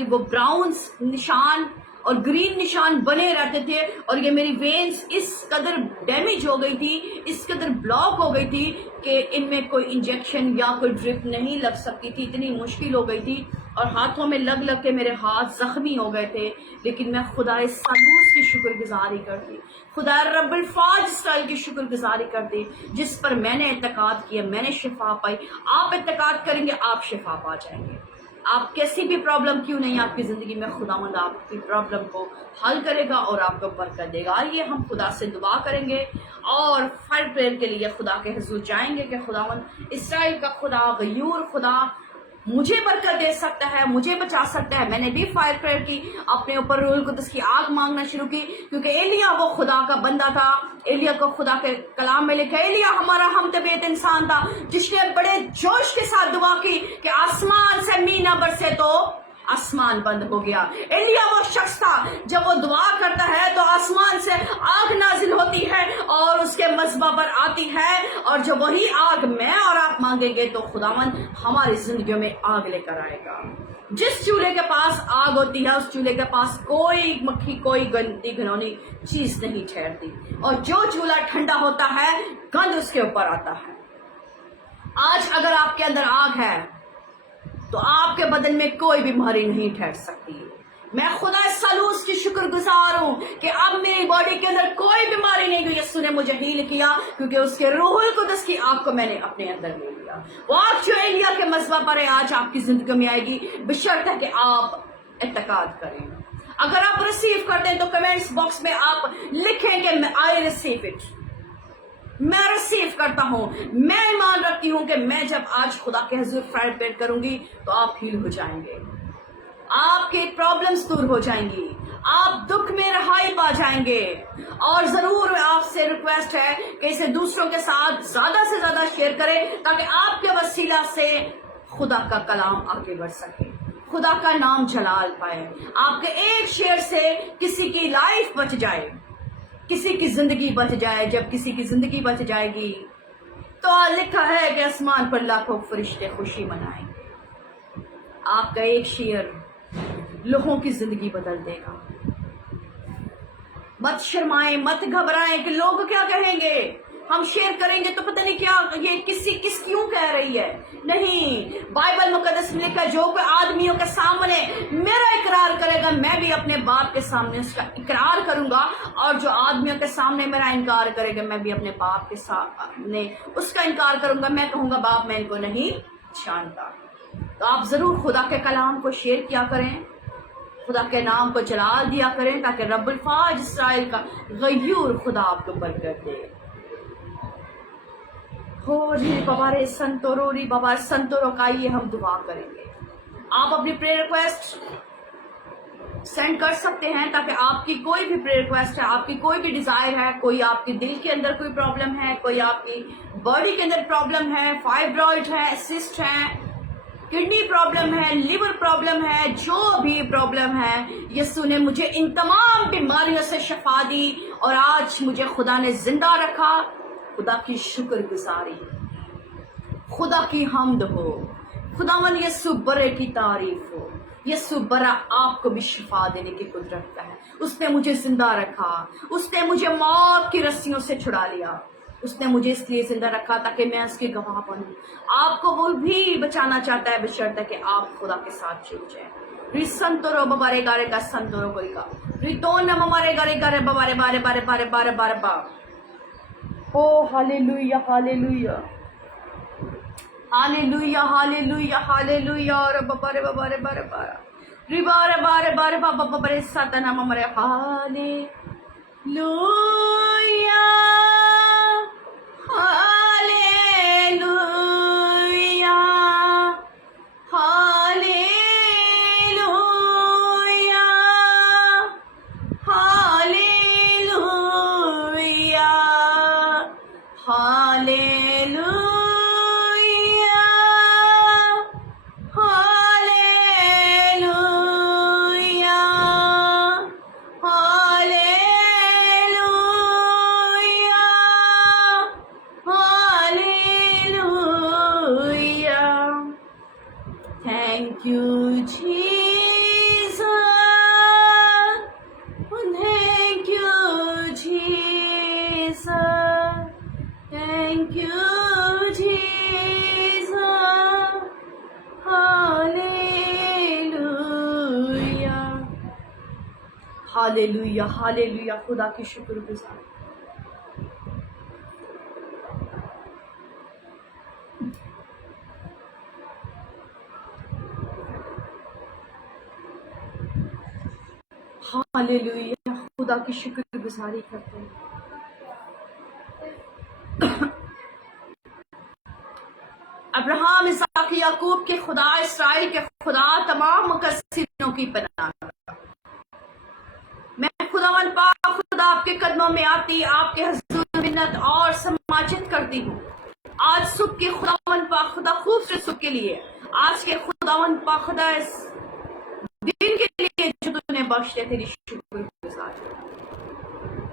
وہ براؤنز نشان اور گرین نشان بنے رہتے تھے. اور یہ میری وینز اس قدر ڈیمیج ہو گئی تھی، اس قدر بلاک ہو گئی تھی کہ ان میں کوئی انجیکشن یا کوئی ڈرپ نہیں لگ سکتی تھی، اتنی مشکل ہو گئی تھی اور ہاتھوں میں لگ کے میرے ہاتھ زخمی ہو گئے تھے. لیکن میں خدا سالوس کی شکر گزاری کرتی، خدا رب الفاظ اسرائیل کی شکر گزاری کرتی جس پر میں نے اعتقاد کیا، میں نے شفا پائی. آپ اعتقاد کریں گے آپ شفا پا جائیں گے. آپ کیسی بھی پرابلم کیوں نہیں آپ کی زندگی میں، خداوند آپ کی پرابلم کو حل کرے گا اور آپ کو برکت دے گا. آئیے ہم خدا سے دعا کریں گے اور فائر پریئر کے لیے خدا کے حضور جائیں گے کہ خداوند اسرائیل کا خدا، غیور خدا مجھے برکت دے سکتا ہے، مجھے بچا سکتا ہے. میں نے بھی فائر پریئر کی، اپنے اوپر روح القدس کی آگ مانگنا شروع کی کیونکہ ایلیا وہ خدا کا بندہ تھا. ایلیا کو خدا کے کلام میں لکھا، ایلیا ہمارا ہم طبیعت انسان تھا جس نے بڑے جوش کے ساتھ دعا کی کہ آسمان سے می نہ برسے تو آسمان بند ہو گیا. ایلیا وہ شخص تھا جب وہ دعا کرتا ہے تو آسمان سے آگ نازل ہوتی ہے اور اس کے مذبح پر آتی ہے، اور جب وہی آگ میں اور آپ مانگیں گے تو خداوند ہماری زندگیوں میں آگ لے کر آئے گا. جس چولہے کے پاس آگ ہوتی ہے اس چولہے کے پاس کوئی مکھی، کوئی گندی گھنونی چیز نہیں ٹھہرتی، اور جو چولہا ٹھنڈا ہوتا ہے گند اس کے اوپر آتا ہے. آج اگر آپ کے اندر آگ ہے تو آپ کے بدن میں کوئی بیماری نہیں ٹھہر سکتی. میں خدا سالوس کی شکر گزار ہوں کہ اب میری باڈی کے اندر کوئی بیماری نہیں ہوئی. یسوع نے مجھے ہیل کیا کیونکہ اس کے روح القدس کی آگ کو میں نے اپنے اندر لے لیا. وہ آگ جو ایلیا کے مذبح پر ہے آج آپ کی زندگی میں آئے گی، بشرط ہے کہ آپ اعتقاد کریں. اگر آپ ریسیو کرتے ہیں تو کمنٹس باکس میں آپ لکھیں کہ آئی ریسیو اٹ، میں ریسیو کرتا ہوں. میں ایمان رکھتی ہوں کہ میں جب آج خدا کے حضور فائر پریئر کروں گی تو آپ ہیل ہو جائیں گے، آپ کی پرابلمز دور ہو جائیں گی، آپ دکھ میں رہائی پا جائیں گے. اور ضرور آپ سے ریکویسٹ ہے کہ اسے دوسروں کے ساتھ زیادہ سے زیادہ شیئر کریں تاکہ آپ کے وسیلہ سے خدا کا کلام آگے بڑھ سکے، خدا کا نام جلال پائے، آپ کے ایک شیئر سے کسی کی لائف بچ جائے، کسی کی زندگی بچ جائے۔ جب کسی کی زندگی بچ جائے گی تو لکھا ہے کہ آسمان پر لاکھوں فرشتے خوشی منائیں گے۔ آپ کا ایک شیئر لوگوں کی زندگی بدل دے گا۔ مت شرمائیں، مت گھبرائیں کہ لوگ کیا کہیں گے، ہم شیئر کریں گے تو پتہ نہیں کیا یہ کس کیوں کہہ رہی ہے۔ نہیں، بائبل مقدس میں لکھا ہے جو کوئی آدمیوں کے سامنے میرا اقرار کرے گا میں بھی اپنے باپ کے سامنے اس کا اقرار کروں گا، اور جو آدمیوں کے سامنے میرا انکار کرے گا میں بھی اپنے باپ کے سامنے اس کا انکار کروں گا۔ میں کہوں گا باپ میں ان کو نہیں جانتا۔ تو آپ ضرور خدا کے کلام کو شیئر کیا کریں، خدا کے نام کو جلال دیا کریں، تاکہ رب الفاظ اسرائیل کا غیور خدا آپ کو برکت دے۔ ہو ری بابا رے سنتورو ری بابا سنتورو کا یہ ہم دعا کریں گے۔ آپ اپنی پریئر ریکویسٹ سینڈ کر سکتے ہیں، تاکہ آپ کی کوئی بھی پریئر ریکویسٹ ہے، آپ کی کوئی بھی ڈیزائر ہے، کوئی آپ کے دل کے اندر کوئی پرابلم ہے، کوئی آپ کی باڈی کے اندر پرابلم ہے، فائبرائڈ ہے، سسٹ ہے، کڈنی پرابلم ہے، لیور پرابلم ہے، جو بھی پرابلم ہے، یسوع نے مجھے ان تمام بیماریوں سے شفا دی اور آج مجھے خدا نے زندہ رکھا۔ خدا کی شکر گزاری، خدا کی حمد ہو، خداوند یسوع برے کی تعریف ہو۔ یسوع برا آپ کو بھی شفا دینے کی قدرت رکھتا ہے۔ اس نے مجھے زندہ رکھا، اس نے مجھے موت کی رسیوں سے چھڑا لیا، اس نے مجھے اس لیے زندہ رکھا تاکہ میں اس کی گواہ بنوں۔ آپ کو وہ بھی بچانا چاہتا ہے بشرطے کہ آپ خدا کے ساتھ جڑ جائیں۔ ری سنتورو ببارے گارے کا سنتورو کوئی کا ری تون ممارے گارے گارے ببارے بارے بارے بارے بارے بارے با۔ او hallelujah hallelujah hallelujah hallelujah hallelujah اور ببارے ببارے بارے بارے ری بارے بارے بارے بابا ببارے ساتنا ممارے hallelujah hallelujah hallelujah hallelujah hallelujah Thank you, Jesus. Thank you, Jesus. Thank you, Jesus. Hallelujah. Hallelujah. Hallelujah. خدا کی شکر گزار۔ ہاللویہ، خدا کی شکر گزاری کرتے ہیں۔ ابراہیم، اسحاق، یعقوب کے خدا، اسرائیل کے خدا، تمام مقدسینوں کی پناہ۔ میں خداوند پاک خدا آپ کے قدموں میں آتی، آپ کے حضور منت اور سماجت کرتی ہوں۔ آج صبح کے خداوند پاک خدا خوبصورت صبح کے لیے، آج کے خداوند پاک خدا اس دن کے لیے جو تو نے بخش دیا، تیری شکر گزار۔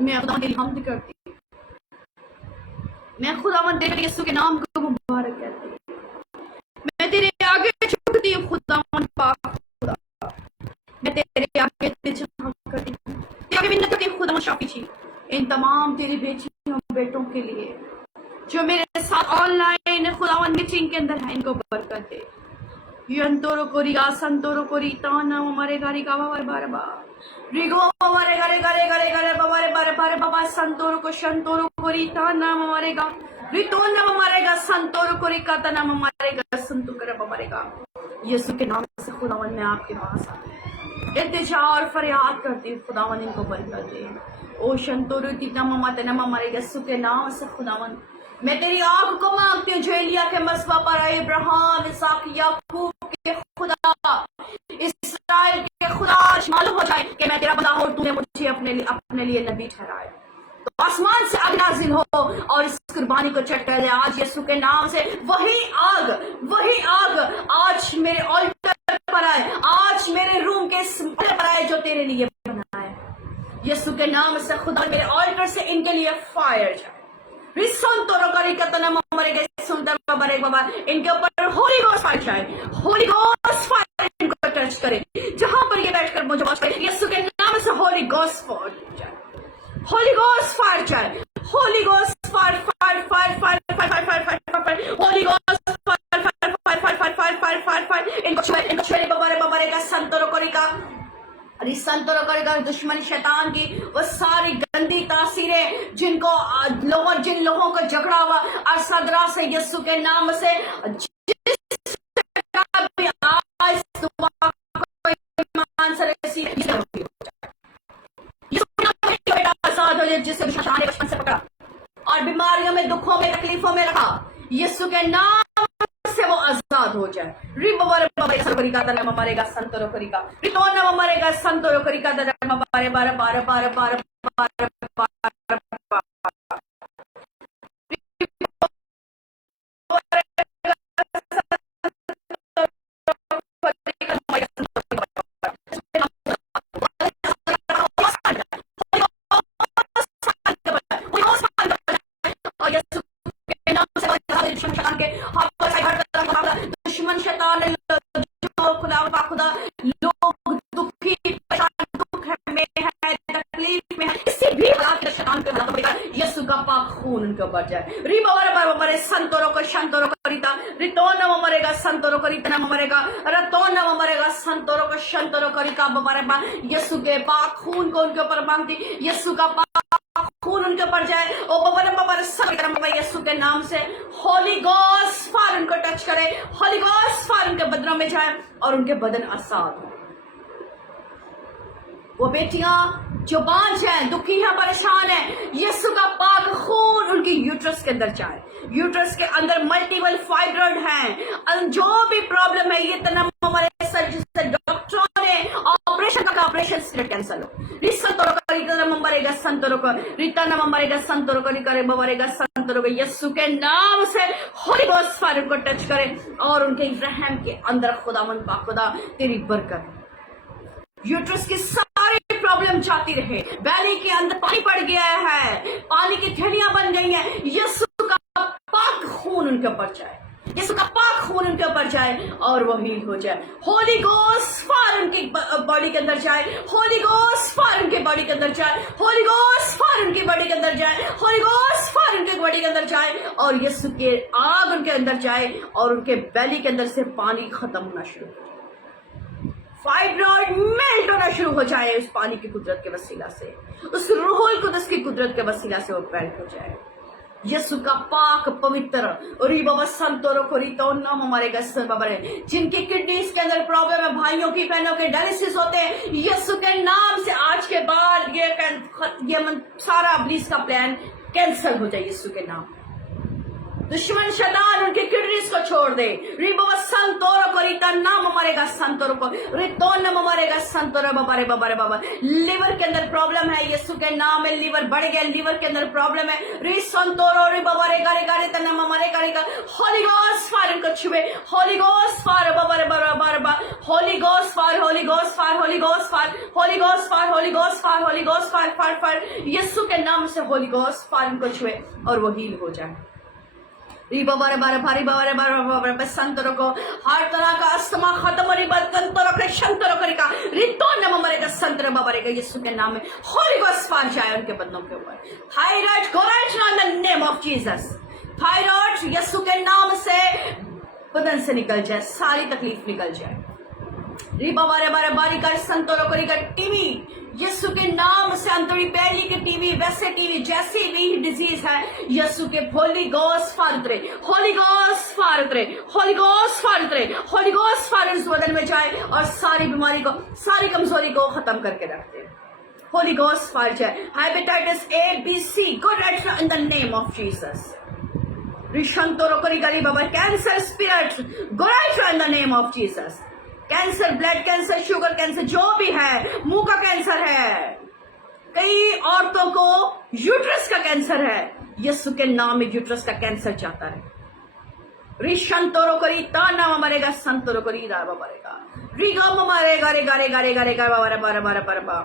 میں خدا تیری حمد کرتی ہوں، میں خداوند تیرے یسوع کے نام کو مبارک کرتی ہوں، میں تیرے آگے جھکتی ہوں خداوند پاک خدا، میں تیرے آگے جھک کرتی ہوں، تیرے آگے منت کرتی ہوں خداوند شافی جی، ان تمام تیری بیٹیوں بیٹوں کے لیے جو میرے ساتھ آن لائن خداوند میٹنگ کے اندر ہیں، ان کو برکت دے۔ ینتورو کو ریگا سنتورو کو ریتانا ہمارے گاری کا بابا بارے با ریگو ہمارے گارے گارے گارے گارے بابارے بارے بارے بابا سنتورو کو شنتورو کو ریتانا ہمارے گا ریتونا ہمارے گا سنتورو کو ریکاتانا ہمارے گا سنتو کرے بابارے گا۔ یسوع کے نام سے خداوند میں آپ کے پاس التجا اور فریاد کرتی ہوں، خداوند ان کو برکت دے۔ او شنتورو تیتا مماتنا ہمارے گا، یسوع کے نام سے خداوند میں تیری آنکھ کو مانگتی ہوں جو ایلیا کے مصباح پر آئے، ابراہیم، اسحاق، یعقوب کے خدا، اسرائیل کے خدا معلوم ہو جائے کہ میں تیرا بندہ ہوں، تو نے مجھے اپنے لیے نبی ٹھہرائے۔ تو آسمان سے آگ نازل ہو اور اس قربانی کو چٹ کر دے آج یسوع کے نام سے۔ وہی آگ آج میرے آلٹر پر آئے, آج میرے روم کے پر آئے جو تیرے لیے بنا ہے. یسو کے نام سے خدا میرے آلٹر سے ان کے لیے فائر جائے. رسنتو روکاری کتنا ممرے کے سنتر بابا ریک بابا ان کے اوپر ہولی گوسٹ فائر جائے. ہولی گوسٹ فائر ان کو ٹچ کرے جہاں پر یہ بیٹھ کر مجھے واچ کرے. یسو کے نام سے ہولی گوسٹ فائر جائے. ہولی گوسٹ فائر جائے. Holy ghost fire fire fire fire fire fire fire fire holy ghost fire fire fire fire fire fire fire fire fire ان کو چھوڑے بابا رے کا سنتو روکاری کا سنتوں کا دشمن شیطان کی وہ ساری گندی تاثیریں جن لوگوں کو جھگڑا ہوا اور صدرہ سے یسو کے نام سے جس بھی آج دعا کو ایمان سے رسید آزاد ہو جائے جسے بچپن سے پکڑا اور بیماریوں میں دکھوں میں تکلیفوں میں رکھا یسو کے نام سے وہ آزاد ہو جائے. ریبوارے بابا سرکری کا درم ہمارے گا سنتورو کری کا ریتون ہمارے گا سنتورو کری کا درم ہمارے بارے بارے بارے بارے بارے دشمن شیطان خدا لوگ دکھی دکھ میں ہے تکلیف میں ہے کسی بھی حالات شیطان کے حالات میں یسوع کا پاک خون ان کے اوپر جائے. ریبا بارے بارے سنتورو کو شنتورو کریتا ریتون مرے گا سنتورو کریتا مرے گا رتون مرے گا سنتورو کو شنتورو کریتا بارے یسوع کے پاک خون کو ان کے اوپر مانگتی. یسوع کا پاک خون ان کے اوپر جائے او بابا سب یسوع کے نام سے ہولی گوسٹ فائر ان کو ٹچ کرے. ہولی گوسٹ فائر ان کے بدنوں میں جائے اور ان کے بدن آزاد ہو. وہ بیٹیاں جو بانجھ ہیں دکھی ہیں پریشان ہیں یسوع کا پاک خون ان کی یوٹرس کے اندر جائے. یوٹرس کے اندر ملٹیپل فائبرڈ ہیں جو بھی پرابلم ہے یہ تنم ہمارے سر جس سے ڈاکٹروں نے آپریشن کا آپریشن سے کینسل ہو. ریسنتورو کا ریتنا ممبرے گا سنتورو کا ریتنا ممبرے گا سنتورو کا ریکارے ممبرے گا سنتورو کا یسوع کے نام سے ہولی گوسٹ فائر ان کو ٹچ کرے اور ان کے رحم کے اندر خداوند پاک خدا تیری برکت یوٹرس کی ساری پرابلم جاتی رہے. بیلی کے اندر پانی پڑ گیا ہے پانی کی تھیلیاں بن گئی ہیں یسوع کا پاک خون ان کے اوپر جائے. یسوع کا پاک خون ان کے اوپر جائے اور وہ ہیل ہو جائے. ہولی گوسٹ فائر ان کی باڈی کے اندر جائے. ہولی گوسٹ فائر ان کی باڈی کے اندر جائے. ہولی گوسٹ فائر ان کی باڈی کے اندر جائے. ہولی گوسٹ فائر ان کی باڈی کے اندر جائے اور یسوع کے آگ ان کے اندر جائے اور ان کے بیلی کے اندر سے پانی ختم ہونا شروع ہو جائے. فائبرائڈ میلٹ ہونا شروع ہو جائے اس پانی کی قدرت کے وسیلہ سے اس روح القدس کی قدرت کے وسیلہ سے وہ میلٹ ہو جائے. یسوع کا پاک پوتر ریبا سنتورو کو ریتون نام ہمارے گسن بابرے جن کی کڈنیز کے اندر پرابلم ہے بھائیوں کی بہنوں کے ڈائلسس ہوتے ہیں یسوع کے نام سے آج کے بعد یہ سارا ابلیس کا پلان کینسل ہو جائے. یسوع کے نام دشمن شیطان ان کی کڈنیز کو چھوڑ دے. ریبو سنتورو کو ریتا نام ہمارے گا سنتورو کو ریتون نام ہمارے گا سنتورو بابارے بابارے بابا لیور کے اندر پرابلم ہے یسوع کے نام میں لیور بڑھ گیا لیور کے اندر پرابلم ہے ری سنتورو ری بابارے گارے گارے تنام ہمارے گارے گا ہولی گوسٹ فائر ان کو چھوے. ہولی گوسٹ فائر بابارے بابارے بابا holy ghost fire holy ghost fire holy ghost fire holy ghost fire holy ghost fire holy ghost fire fire fire یسوع کے نام سے ہولی گوسٹ فائر ان کو چھوے اور وہ ہیل ہو جائے. ریبا بارے بارے بھاری بارے بارے بارے سنترو کو ہر طرح کا استما ختم ہو ریبا کنترو کے شنترو کرے کا ریتون نام ہمارے کا سنتر بابارے کا یسوع کے نام میں ہولی گوسٹ فائر جائے ان کے بدنوں کے اوپر. Thyroid go right in the name of Jesus thyroid یسوع کے نام سے بدن سے نکل جائے ساری تکلیف نکل جائے. ریبا بارے بارے باری کا سنترو کرے کا ٹی وی یسوع کے نام سے انتڑی پہلی کے ٹی وی ویسے ٹی وی جیسی بھی ڈیزیز ہے یسوع کے ہولی گوسٹ فائر اترے ہولی گوسٹ فائر اترے ہولی گوسٹ فائر اترے ہولی گوسٹ فائر اس بدن میں جائے اور ساری بیماری کو ساری کمزوری کو ختم کر کے رکھتے ہیں. ہولی گوسٹ فائر جائے. Hepatitis A B C go right in the name of Jesus. ریشنتورو کری گلی بابا cancer spirit go right in the name of Jesus. Cancer blood cancer sugar cancer جو بھی ہے منہ کا کینسر ہے کئی عورتوں کو یوٹرس کا کینسر ہے یسوع کے نام میں یوٹرس کا کینسر جاتا ہے. ریشنتورو کری تا نام مرے گا سنتورو کری را مرے گا Riga mama rega rega rega rega rega bara bara bara bara bara.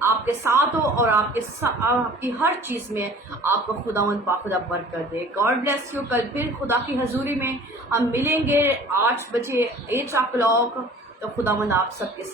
آپ کے ساتھ ہو اور آپ کی ہر چیز میں آپ کو خداوند پاک خدا برکت دے۔ God bless you. کل پھر خدا کی حضوری میں ہم ملیں گے 8 بجے 8 o'clock۔ تو خداوند آپ سب کے